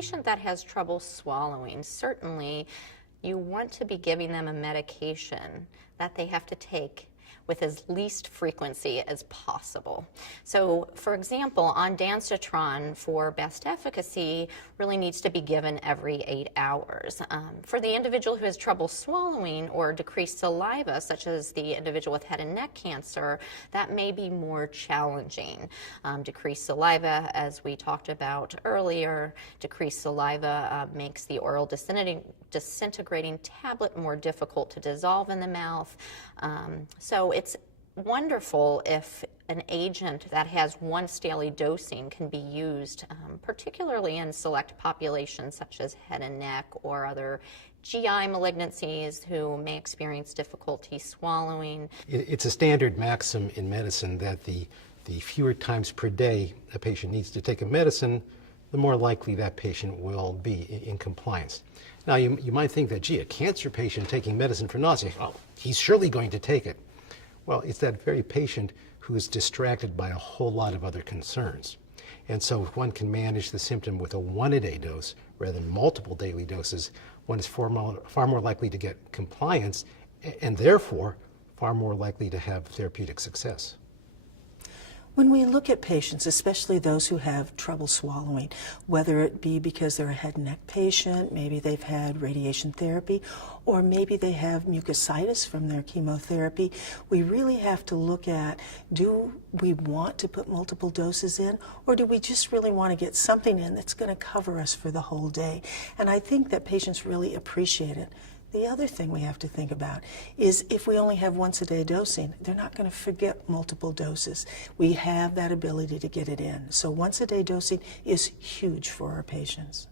patient that has trouble swallowing, certainly you want to be giving them a medication that they have to take with as least frequency as possible. So, for example, ondansetron for best efficacy really needs to be given every 8 hours. For the individual who has trouble swallowing or decreased saliva, such as the individual with head and neck cancer, that may be more challenging. Decreased saliva, as we talked about earlier, decreased saliva makes the oral disintegrating tablet more difficult to dissolve in the mouth. So it's wonderful if an agent that has once daily dosing can be used, particularly in select populations such as head and neck or other GI malignancies who may experience difficulty swallowing. It's a standard maxim in medicine that the fewer times per day a patient needs to take a medicine, the more likely that patient will be in compliance. Now, you might think that, gee, a cancer patient taking medicine for nausea, oh, he's surely going to take it. Well, it's that very patient who is distracted by a whole lot of other concerns. And so if one can manage the symptom with a one-a-day dose rather than multiple daily doses, one is far more likely to get compliance and therefore far more likely to have therapeutic success. When we look at patients, especially those who have trouble swallowing, whether it be because they're a head and neck patient, maybe they've had radiation therapy, or maybe they have mucositis from their chemotherapy, we really have to look at, do we want to put multiple doses in, or do we just really want to get something in that's going to cover us for the whole day? And I think that patients really appreciate it. The other thing we have to think about is if we only have once a day dosing, they're not going to forget multiple doses. We have that ability to get it in. So once a day dosing is huge for our patients.